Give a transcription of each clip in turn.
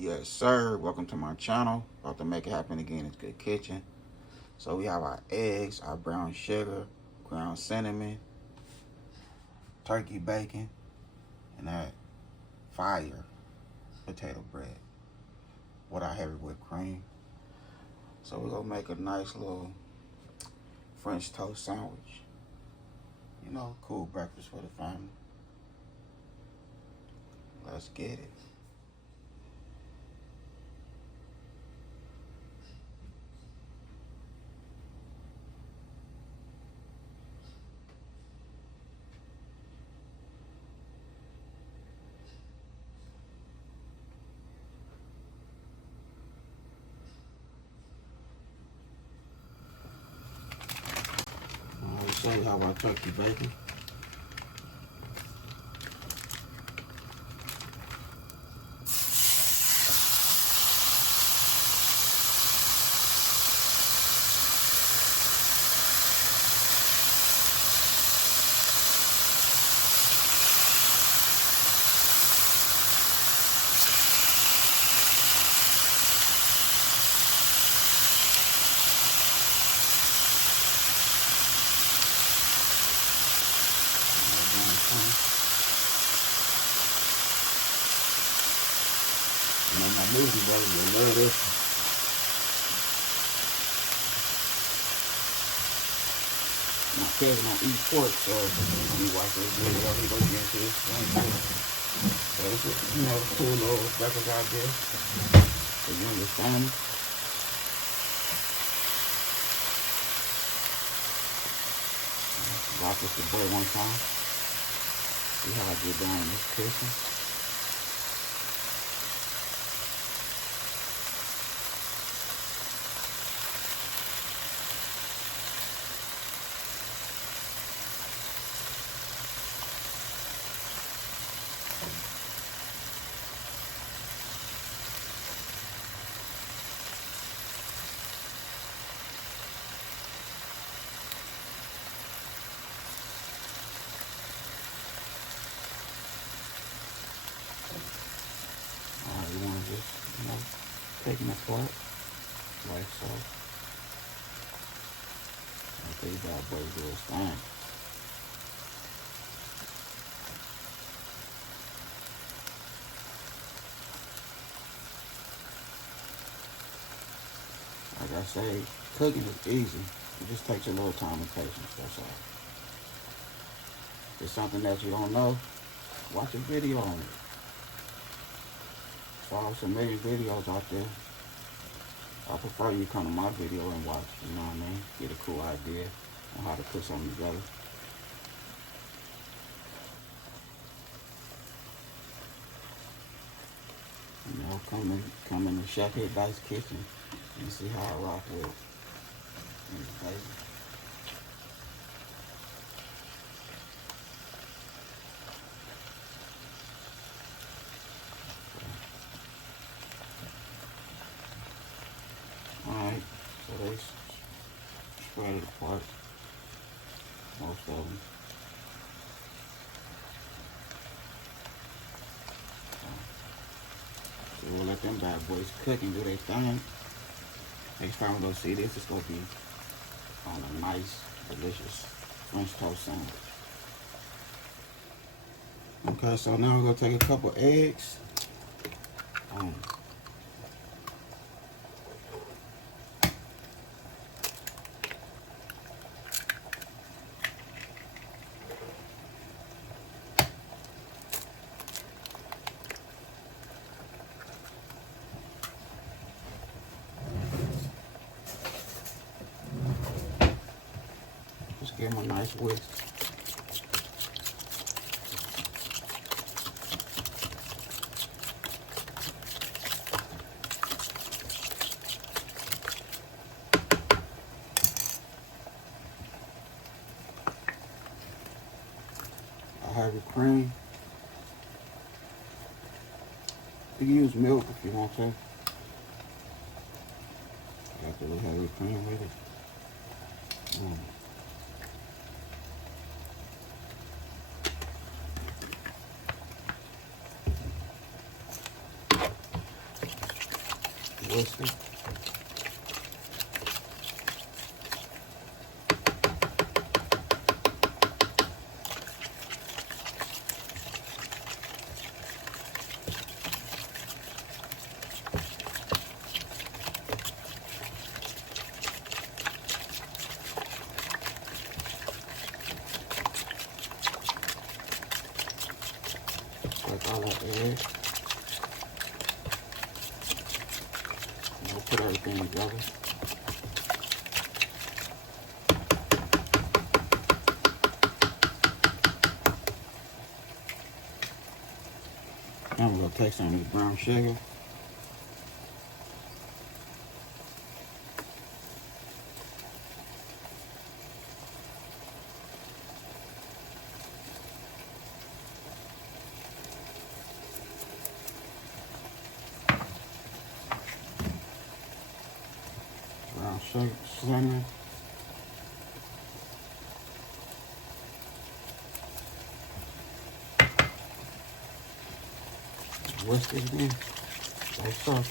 Yes, sir. Welcome to my channel. About to make it happen again. It's Good Kitchen. So we have our eggs, our brown sugar, ground cinnamon, turkey bacon, and that fire potato bread with our heavy whipped cream. So we're gonna make a nice little French toast sandwich. You know, cool breakfast for the family. Let's get it. I'll show you how our turkey bacon. You know my movie, brother, you love this. My cousin don't eat pork, so he watch this video, he go get this. So it's a, you know, cool little breakfast out there for you and your family. Watch this the boy one time. See how I get down in this kitchen. You want to just, you know, take them apart, like so. Let these bad boys do its thing. Like I say, cooking is easy. It just takes a little time and patience, that's all. If it's something that you don't know, watch a video on it. Follow some million videos out there. I prefer you come to my video and watch, you know what I mean? Get a cool idea on how to put something together. You know, come in the Chef Hit Dice kitchen and see how I rock with it. Alright, so they spread it apart, most of them. So we'll let them bad boys cook and do their thing. Next time we're going to see this, it's going to be on a nice, delicious French toast sandwich. Okay, so now we're going to take a couple eggs. Just give them a nice whisk. I have your cream. You can use milk if you want to. You have to have your cream with it. whisk it. Like all that egg. And we'll put everything together. Now we're going to take some of this brown sugar. Brown sugar, cinnamon. Whisk it again, like so.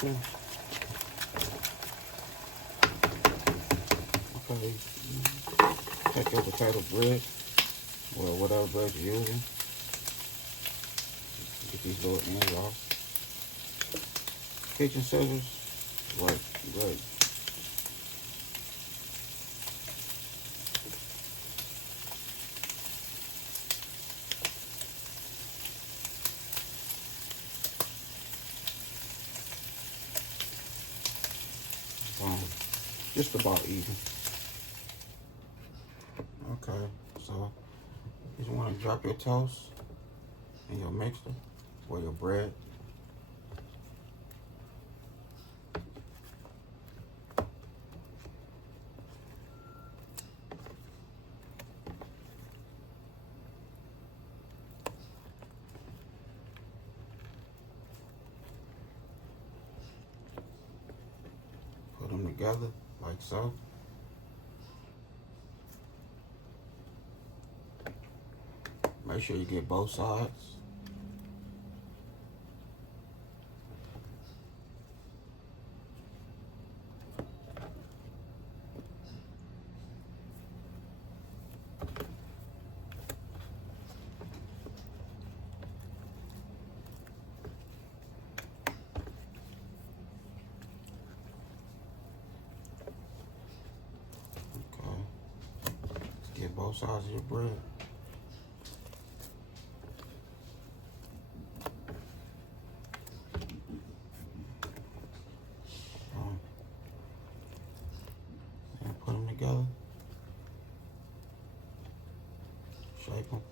Okay. Okay. Take your potato bread, or whatever bread you're using. Get these little ends off. Kitchen scissors work great. Just about even. Okay, so you just want to drop your toast in your mixer or your bread. Put them together like so. Make sure you get both sides. Get both sides of your bread. And put them together. Shape them.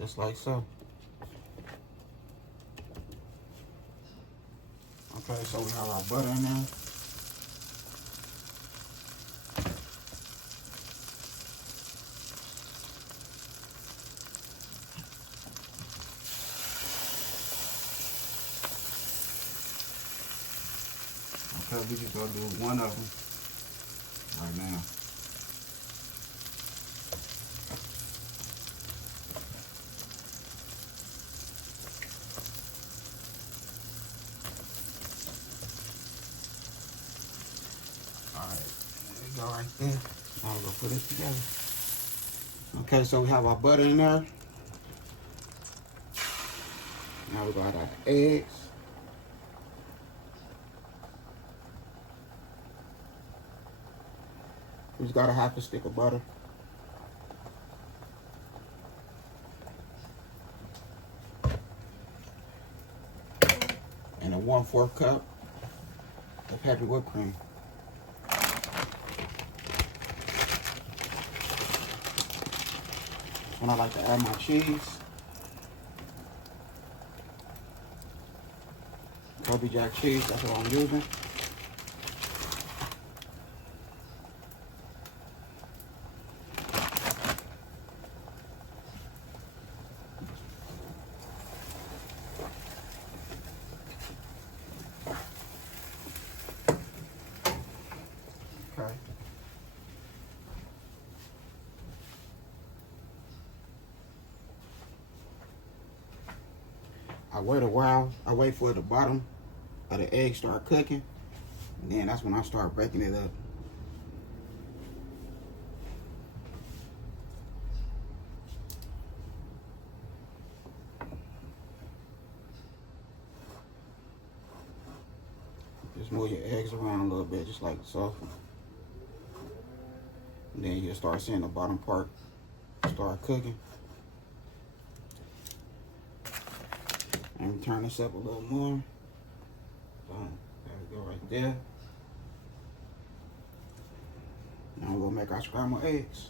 Just like so. Okay, so we have our butter in there. Okay, we just gonna do one of them right now. Go right there. Now we're gonna put this together. Okay, so we have our butter in there. Now we got our eggs. We just got a half a stick of butter. And a 1/4 cup of heavy whipped cream. When I like to add my cheese. Kobe Jack cheese, that's what I'm using. Okay. I wait a while. I wait for the bottom of the egg start cooking, and then that's when I start breaking it up. Just move your eggs around a little bit, just like so. And then you'll start seeing the bottom part start cooking. And we turn this up a little more. Boom. There we go right there. Now we'll make our scrambled eggs.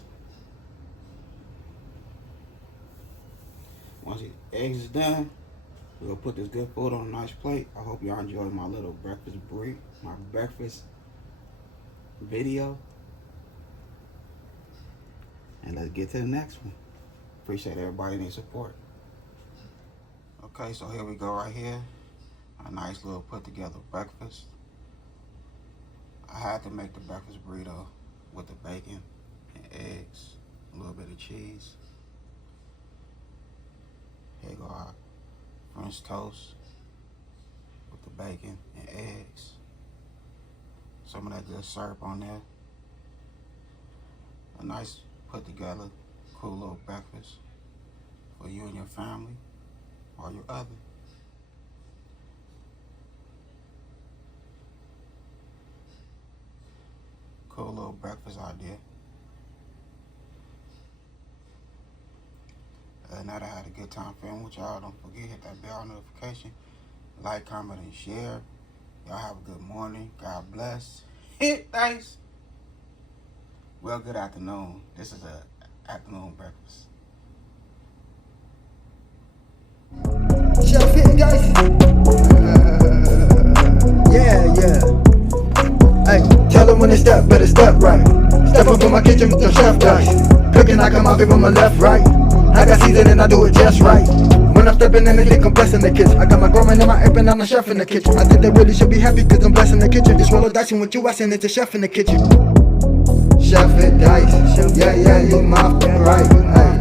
Once the eggs is done, we'll put this good food on a nice plate. I hope y'all enjoyed my little breakfast video. And let's get to the next one. Appreciate everybody and their support. Okay, so here we go right here. A nice little put together breakfast. I had to make the breakfast burrito with the bacon and eggs, a little bit of cheese. Here go our French toast with the bacon and eggs. Some of that good syrup on there. A nice put together, cool little breakfast for you and your family or your other. Cool little breakfast idea. Now that I had a good time filming with y'all, don't forget, hit that bell notification, like, comment, and share. Y'all have a good morning. God bless. Thanks. Well, good afternoon. This is a afternoon breakfast. Chef hitting, guys. Yeah. Hey, tell them when they step, better step right. Step up in my kitchen with the chef guys. Cooking, I come out from my left, right. I got season and I do it just right. When I'm stepping in, they think I'm blessing the kitchen. I got my grandma in my apron, I'm a chef in the kitchen. I think they really should be happy cause I'm blessing the kitchen. Just roll a dice and what you asking, it's a chef in the kitchen. Chef it dice, yeah, you my right. Hey.